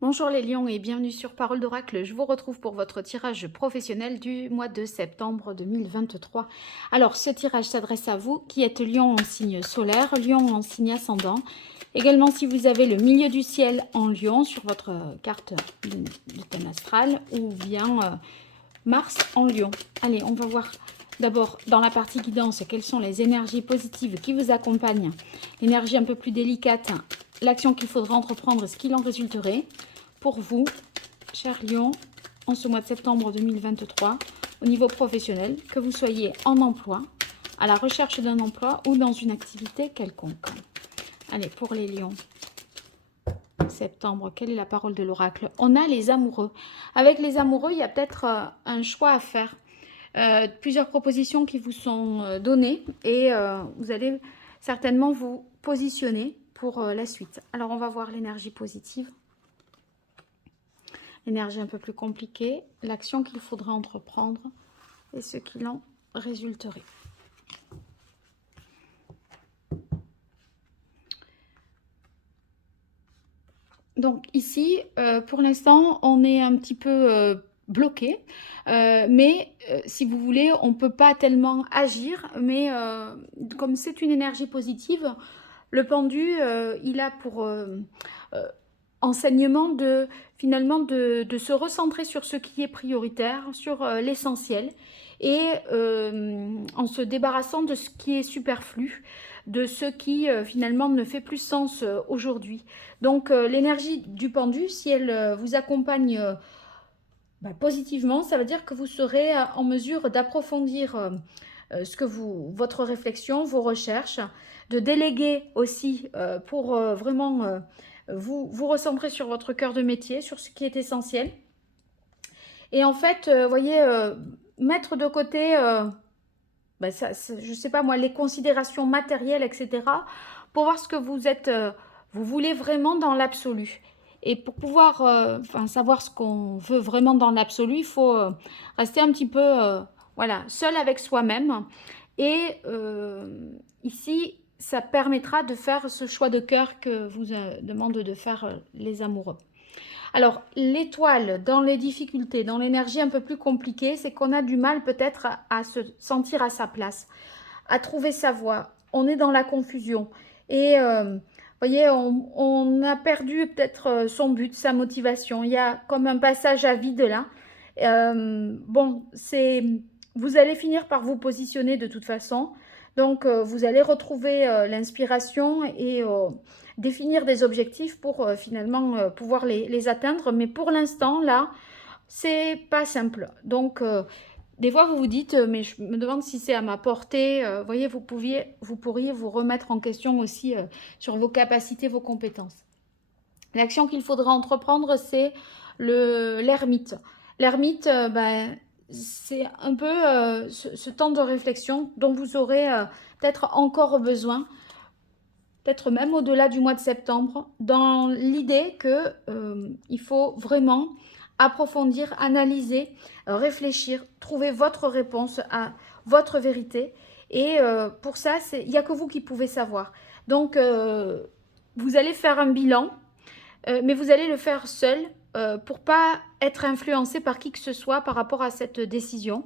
Bonjour les lions et bienvenue sur Parole d'Oracle. Je vous retrouve pour votre tirage professionnel du mois de septembre 2023. Alors, ce tirage s'adresse à vous qui êtes lion en signe solaire, lion en signe ascendant. Également, si vous avez le milieu du ciel en lion sur votre carte de thème astral ou bien Mars en lion. Allez, on va voir d'abord dans la partie guidance quelles sont les énergies positives qui vous accompagnent. L'énergie un peu plus délicate, l'action qu'il faudra entreprendre, ce qu'il en résulterait pour vous, cher Lion, en ce mois de septembre 2023, au niveau professionnel, que vous soyez en emploi, à la recherche d'un emploi ou dans une activité quelconque. Allez, pour les lions, septembre, quelle est la parole de l'oracle? On a les amoureux. Avec les amoureux, il y a peut-être un choix à faire. Plusieurs propositions qui vous sont données et vous allez certainement vous positionner pour la suite. Alors, on va voir l'énergie positive. L'énergie un peu plus compliquée, l'action qu'il faudra entreprendre et ce qu'il en résulterait. Donc ici, pour l'instant, on est un petit peu bloqué, mais si vous voulez, on ne peut pas tellement agir, mais comme c'est une énergie positive, le pendu, il a pour enseignement finalement de se recentrer sur ce qui est prioritaire, sur l'essentiel, et en se débarrassant de ce qui est superflu, de ce qui finalement ne fait plus sens aujourd'hui. Donc l'énergie du pendu, si elle vous accompagne positivement, ça veut dire que vous serez en mesure d'approfondir votre réflexion, vos recherches, de déléguer aussi pour vraiment vous recentrer sur votre cœur de métier, sur ce qui est essentiel. Et en fait, voyez, mettre de côté, je ne sais pas moi, les considérations matérielles, etc., pour voir ce que vous voulez vraiment dans l'absolu. Et pour pouvoir savoir ce qu'on veut vraiment dans l'absolu, il faut rester un petit peu voilà, seul avec soi-même. Et ici, ça permettra de faire ce choix de cœur que vous demandent de faire les amoureux. Alors, l'étoile dans les difficultés, dans l'énergie un peu plus compliquée, c'est qu'on a du mal peut-être à se sentir à sa place, à trouver sa voie. On est dans la confusion. Et voyez, on a perdu peut-être son but, sa motivation. Il y a comme un passage à vide là. Bon, vous allez finir par vous positionner de toute façon. Donc, vous allez retrouver l'inspiration et définir des objectifs pour finalement pouvoir les atteindre. Mais pour l'instant, là, c'est pas simple. Donc, des fois, vous vous dites, mais je me demande si c'est à ma portée. Vous voyez, vous pourriez vous remettre en question aussi sur vos capacités, vos compétences. L'action qu'il faudra entreprendre, c'est l'ermite. L'ermite, c'est un peu ce temps de réflexion dont vous aurez peut-être encore besoin, peut-être même au-delà du mois de septembre, dans l'idée que il faut vraiment approfondir, analyser, réfléchir, trouver votre réponse à votre vérité. Et pour ça, il n'y a que vous qui pouvez savoir. Donc, vous allez faire un bilan, mais vous allez le faire seul pour pas être influencé par qui que ce soit par rapport à cette décision.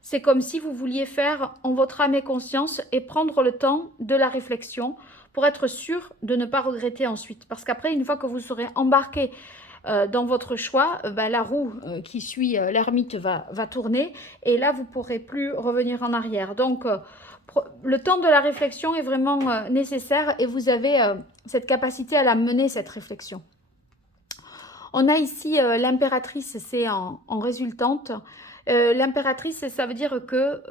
C'est comme si vous vouliez faire en votre âme et conscience et prendre le temps de la réflexion pour être sûr de ne pas regretter ensuite. Parce qu'après, une fois que vous serez embarqué dans votre choix, la roue qui suit l'ermite va tourner et là, vous ne pourrez plus revenir en arrière. Donc, le temps de la réflexion est vraiment nécessaire et vous avez cette capacité à la mener, cette réflexion. On a ici l'impératrice, c'est en résultante. L'impératrice, ça veut dire que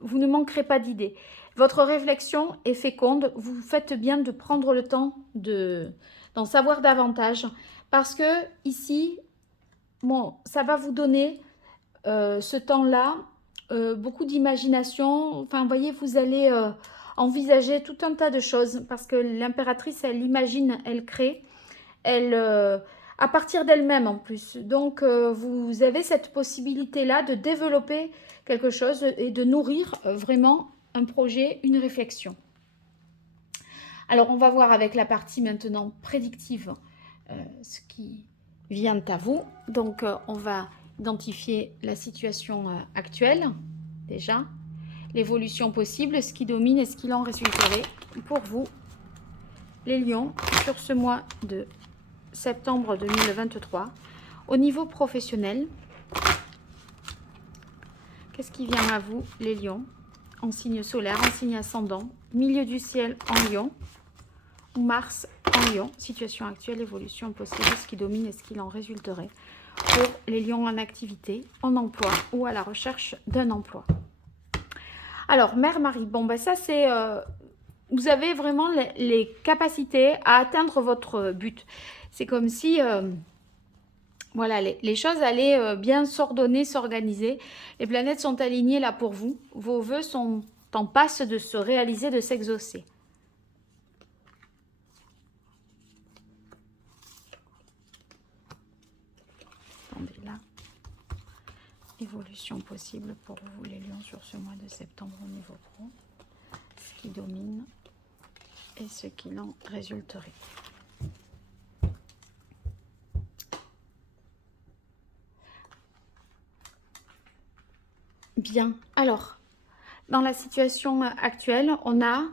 vous ne manquerez pas d'idées. Votre réflexion est féconde. Vous faites bien de prendre le temps d'en savoir davantage. Parce que ici, bon, ça va vous donner ce temps-là, beaucoup d'imagination. Enfin, vous voyez, vous allez envisager tout un tas de choses. Parce que l'impératrice, elle imagine, elle crée. Elle, à partir d'elle-même en plus. Donc, vous avez cette possibilité-là de développer quelque chose et de nourrir vraiment un projet, une réflexion. Alors, on va voir avec la partie maintenant prédictive ce qui vient à vous. Donc, on va identifier la situation actuelle, déjà, l'évolution possible, ce qui domine et ce qu'il en résulterait pour vous, les lions, sur ce mois de septembre 2023. Au niveau professionnel, qu'est-ce qui vient à vous, les lions, en signe solaire, en signe ascendant, milieu du ciel en lion, ou Mars en lion, situation actuelle, évolution possible, ce qui domine et ce qu'il en résulterait pour les lions en activité, en emploi ou à la recherche d'un emploi. Alors, Mère Marie, bon, ben ça c'est... vous avez vraiment les capacités à atteindre votre but. C'est comme si... voilà, les choses allaient bien s'ordonner, s'organiser. Les planètes sont alignées là pour vous. Vos vœux sont en passe de se réaliser, de s'exaucer. Attendez là. Évolution possible pour vous les lions sur ce mois de septembre au niveau pro. Ce qui domine et ce qu'il en résulterait. Bien, alors, dans la situation actuelle, on a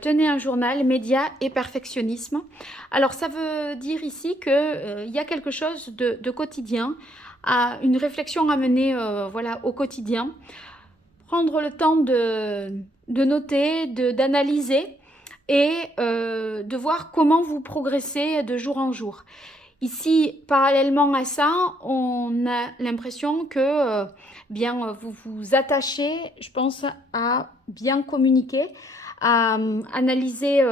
tenez un journal, médias et perfectionnisme. Alors, ça veut dire ici qu'il y a quelque chose de quotidien, une réflexion à mener voilà, au quotidien. Prendre le temps de noter, d'analyser et de voir comment vous progressez de jour en jour. Ici, parallèlement à ça, on a l'impression que bien, vous vous attachez, je pense, à bien communiquer, à analyser,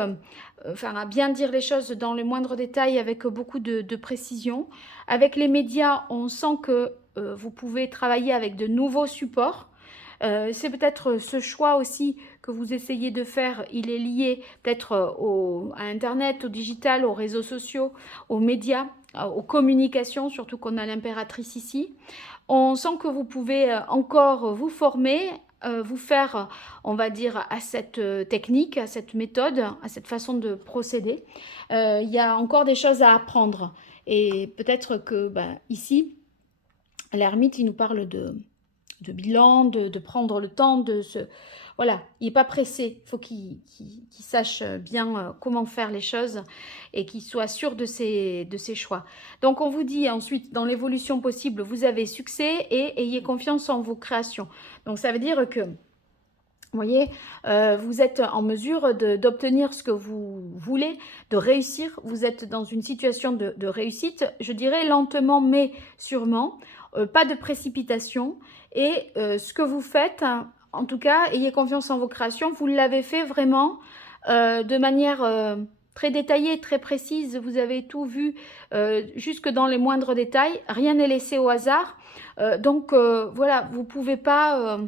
enfin à bien dire les choses dans les moindres détails avec beaucoup de précision. Avec les médias, on sent que vous pouvez travailler avec de nouveaux supports. C'est peut-être ce choix aussi que vous essayez de faire, il est lié peut-être à Internet, au digital, aux réseaux sociaux, aux médias, aux communications, surtout qu'on a l'impératrice ici. On sent que vous pouvez encore vous former, vous faire, on va dire, à cette technique, à cette méthode, à cette façon de procéder. Il y a encore des choses à apprendre. Et peut-être que ici, l'ermite, il nous parle de bilan, de prendre le temps de se... Voilà, il n'est pas pressé, il faut qu'il sache bien comment faire les choses et qu'il soit sûr de ses choix. Donc on vous dit ensuite, dans l'évolution possible, vous avez succès et ayez confiance en vos créations. Donc ça veut dire que, vous voyez, vous êtes en mesure d'obtenir ce que vous voulez, de réussir. Vous êtes dans une situation de réussite, je dirais lentement mais sûrement. Pas de précipitation. Et ce que vous faites, en tout cas, ayez confiance en vos créations. Vous l'avez fait vraiment de manière très détaillée, très précise. Vous avez tout vu jusque dans les moindres détails. Rien n'est laissé au hasard. Donc voilà, vous ne pouvez pas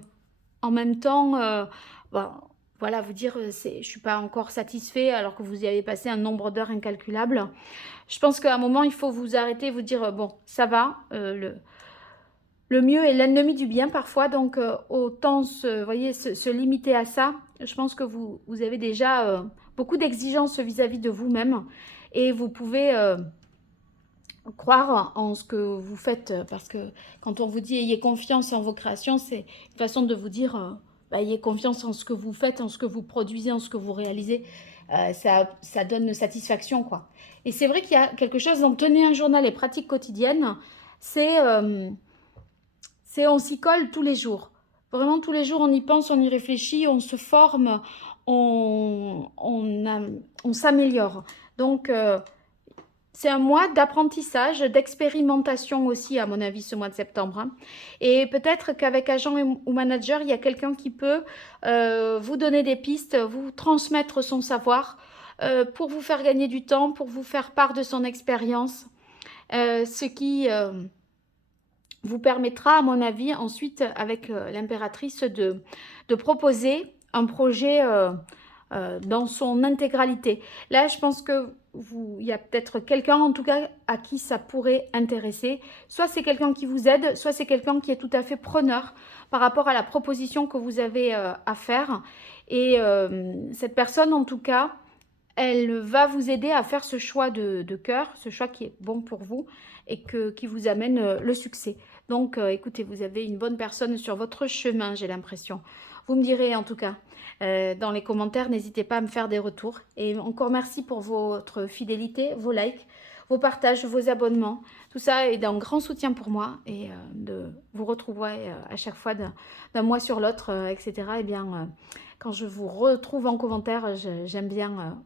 en même temps voilà, vous dire je ne suis pas encore satisfait alors que vous y avez passé un nombre d'heures incalculable. Je pense qu'à un moment, il faut vous arrêter, vous dire bon, ça va, le mieux est l'ennemi du bien parfois, donc autant se limiter à ça. Je pense que vous avez déjà beaucoup d'exigences vis-à-vis de vous-même et vous pouvez croire en ce que vous faites, parce que quand on vous dit ayez confiance en vos créations, c'est une façon de vous dire ayez confiance en ce que vous faites, en ce que vous produisez, en ce que vous réalisez. Ça donne satisfaction, quoi. Et c'est vrai qu'il y a quelque chose dans tenir un journal et pratiques quotidiennes, c'est on s'y colle tous les jours. Vraiment, tous les jours, on y pense, on y réfléchit, on se forme, on s'améliore. Donc, c'est un mois d'apprentissage, d'expérimentation aussi, à mon avis, ce mois de septembre. Hein. Et peut-être qu'avec agent ou manager, il y a quelqu'un qui peut vous donner des pistes, vous transmettre son savoir pour vous faire gagner du temps, pour vous faire part de son expérience. Ce qui vous permettra, à mon avis, ensuite, avec l'impératrice, de proposer un projet dans son intégralité. Là, je pense que il y a peut-être quelqu'un, en tout cas, à qui ça pourrait intéresser. Soit c'est quelqu'un qui vous aide, soit c'est quelqu'un qui est tout à fait preneur par rapport à la proposition que vous avez à faire. Et cette personne, en tout cas, elle va vous aider à faire ce choix de cœur, ce choix qui est bon pour vous et qui vous amène le succès. Donc, écoutez, vous avez une bonne personne sur votre chemin, j'ai l'impression. Vous me direz en tout cas dans les commentaires, n'hésitez pas à me faire des retours. Et encore merci pour votre fidélité, vos likes, vos partages, vos abonnements. Tout ça est d'un grand soutien pour moi et de vous retrouver à chaque fois d'un mois sur l'autre, etc. Eh bien, quand je vous retrouve en commentaire, j'aime bien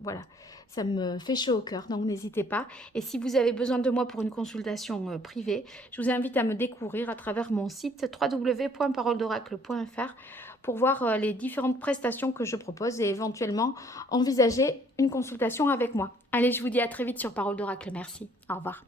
voilà, ça me fait chaud au cœur, donc n'hésitez pas. Et si vous avez besoin de moi pour une consultation privée, je vous invite à me découvrir à travers mon site www.paroledoracle.fr pour voir les différentes prestations que je propose et éventuellement envisager une consultation avec moi. Allez, je vous dis à très vite sur Parole d'Oracle. Merci. Au revoir.